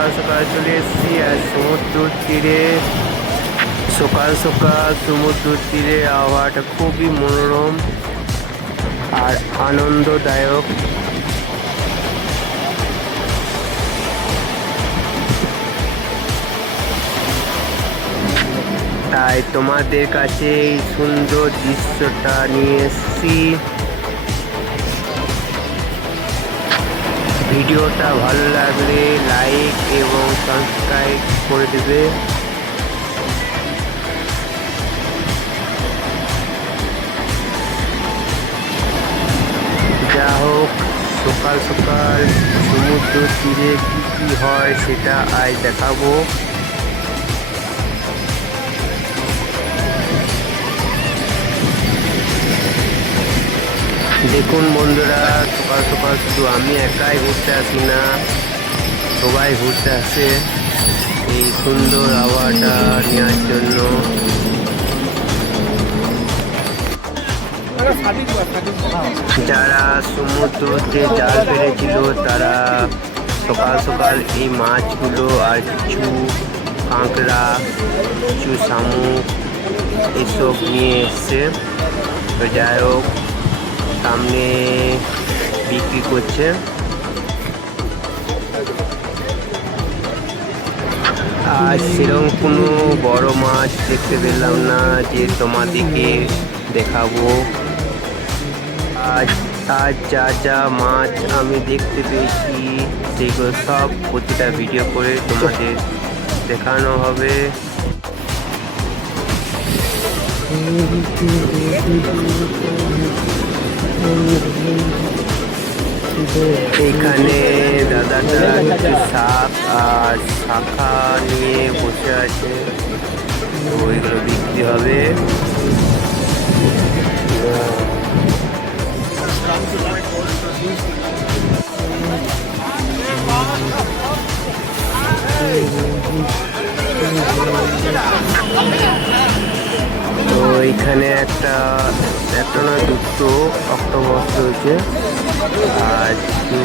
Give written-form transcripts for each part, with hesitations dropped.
সকাল সকাল চলে এসেছি আর সমুদ্র তীরে। সকাল সকাল সমুদ্র তীরে আবহাওয়াটা খুবই মনোরম আর আনন্দদায়ক। তাই তোমাদের কাছে এই সুন্দর দৃশ্যটা নিয়ে এসেছি। ভিডিওটা ভালো লাগলে লাইক এবং সাবস্ক্রাইব করে দেবে। যা হোক, সকাল সকাল সমুদ্র তীরে কি কি হয় সেটা আজ দেখাবো। দেখুন বন্ধুরা, সকাল সকাল শুধু আমি একাই ঘুরতে আসি না, সবাই ঘুরতে আসে এই সুন্দর আবহাওয়াটা নেওয়ার জন্য। যারা সমুদ্রতে জাল ফেলেছিল তারা সকাল সকাল এই মাছগুলো আর কিছু কাঁকড়া, কিছু শামুক এসব নিয়ে এসছে। তো যাই হোক, সামনে বিক্রি করছে। আর সেরকম কোনো বড় মাছ দেখতে পেলাম না যে তোমাদেরকে দেখাবো। আজ যা যা মাছ আমি দেখতে পেয়েছি সেগুলো সব প্রতিটা ভিডিও করে তোমাদের দেখানো হবে। এইখানে দাদাটা কিছু শাক আর শাখা নিয়ে বসে আছে, তো এগুলো বিক্রি হবে। তো এইখানে একটা না দুটো অক্টোপাস রয়েছে আর কিছু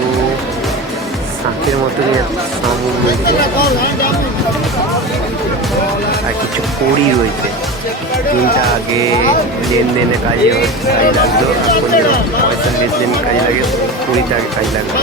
শাঁখের মতনই শামুক রয়েছে আর কিছু কড়ি রয়েছে। দিনটা আগে লেনদেনে কাজে লাগতো, এখন পয়সা লেনদেন কাজে লাগে, কড়িতে আগে কাজে লাগতো।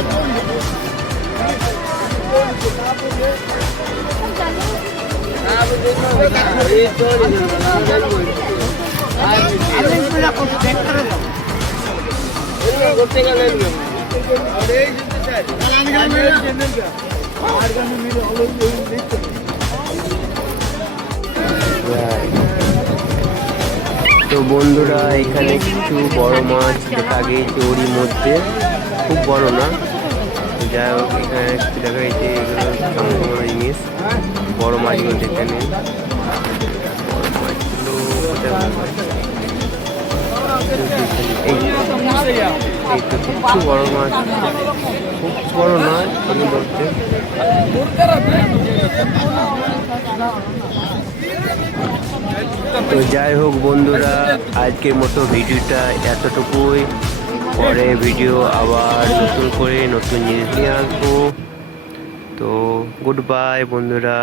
তো বন্ধুরা, এখানে কিছু বড় মাছ দেখা গিয়েছে, ওরই মধ্যে খুব বড় না। যাই হোক, এখানে দেখা গেছে এগুলো সম্পূর্ণ জিনিস। বড় মাছগুলো দেখে নেই, বড় মাছগুলো এই তো কিছু বড় মাছ, খুব বড় নয় আমি বলতে। তো যাই হোক বন্ধুরা, আজকের মতো ভিডিওটা এতটুকুই। পরে ভিডিও আবার নতুন করে নতুন জিনিস নিয়ে আসবো। তো গুড বাই বন্ধুরা।